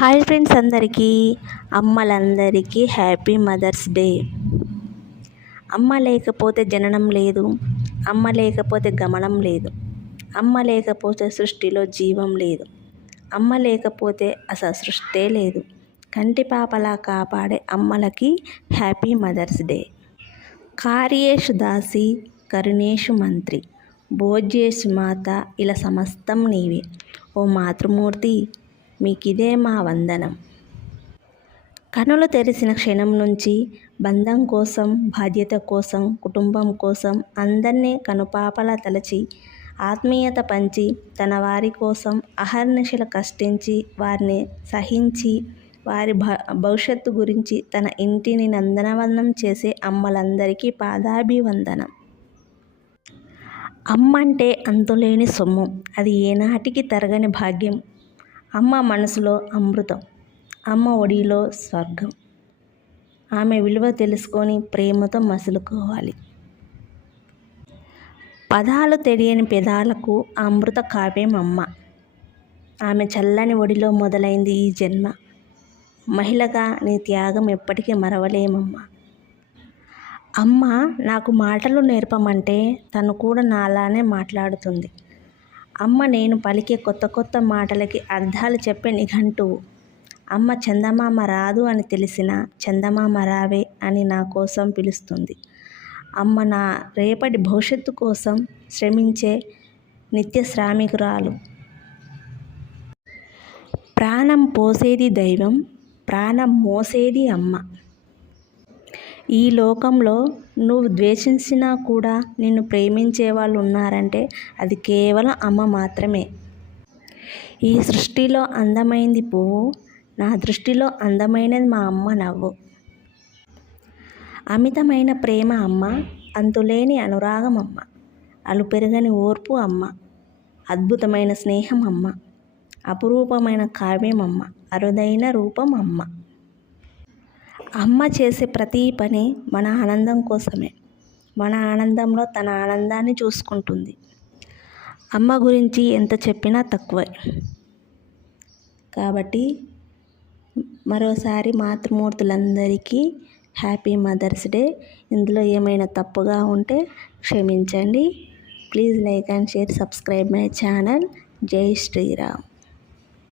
Hi friends, అందరికీ అమ్మలందరికీ happy mother's day. అమ్మ లేకపోతే జననం లేదు, అమ్మ లేకపోతే గమనం లేదు, అమ్మ లేకపోతే సృష్టిలో జీవం లేదు, అమ్మ లేకపోతే అసలు సృష్టే లేదు. కంటి పాపలా కాపాడే అమ్మలకి హ్యాపీ మదర్స్ డే. కార్యేషు దాసి కరుణేషు మంత్రి, భోజ్యేషు మాత ఇలా సమస్తం నీవే. ఓ మాతృమూర్తి, మీకిదే మా వందనం. కనులు తెరిసిన క్షణం నుంచి బంధం కోసం, బాధ్యత కోసం, కుటుంబం కోసం అందరినీ కనుపాపలా తలచి ఆత్మీయత పంచి తన వారి కోసం అహర్నిశలు కష్టించి వారిని సహించి వారి భవిష్యత్తు గురించి తన ఇంటిని నందనవనం చేసే అమ్మలందరికీ పాదాభివందనం. అమ్మ అంటే అంతులేని సొమ్ము, అది ఏనాటికి తరగని భాగ్యం. అమ్మ మనసులో అమృతం, అమ్మ ఒడిలో స్వర్గం. ఆమె విలువ తెలుసుకొని ప్రేమతో మసులుకోవాలి. పదాలు తెలియని పెదాలకు అమృత కావ్యం అమ్మ. ఆమె చల్లని ఒడిలో మొదలైంది ఈ జన్మ. మహిళగా నీ త్యాగం ఎప్పటికీ మరవలేమమ్మా. అమ్మ నాకు మాటలు నేర్పమంటే తను కూడా నాలానే మాట్లాడుతుంది. అమ్మ నేను పలికే కొత్త కొత్త మాటలకి అర్థాలు చెప్పే నిఘంటువు. అమ్మ చందమామ రాదు అని తెలిసిన చందమామ రావే అని నా కోసం పిలుస్తుంది. అమ్మ నా రేపటి భవిష్యత్తు కోసం శ్రమించే నిత్య శ్రామికురాలు. ప్రాణం పోసేది దైవం, ప్రాణం మోసేది అమ్మ. ఈ లోకంలో నువ్వు ద్వేషించినా కూడా నిన్ను ప్రేమించే వాళ్ళు ఉన్నారంటే అది కేవలం అమ్మ మాత్రమే. ఈ సృష్టిలో అందమైంది పువ్వు, నా దృష్టిలో అందమైనది మా అమ్మ నవ్వు. అమితమైన ప్రేమ అమ్మ, అంతులేని అనురాగం అమ్మ, అలుపెరగని ఓర్పు అమ్మ, అద్భుతమైన స్నేహం అమ్మ, అపురూపమైన కావ్యం అమ్మ, అరుదైన రూపం అమ్మ. అమ్మ చేసే ప్రతి పని మన ఆనందం కోసమే. మన ఆనందంలో తన ఆనందాన్ని చూసుకుంటుంది. అమ్మ గురించి ఎంత చెప్పినా తక్కువే. కాబట్టి మరోసారి మాతృమూర్తులందరికీ హ్యాపీ మదర్స్ డే. ఇందులో ఏమైనా తప్పుగా ఉంటే క్షమించండి. Please like and share, subscribe my channel. జై శ్రీరామ్.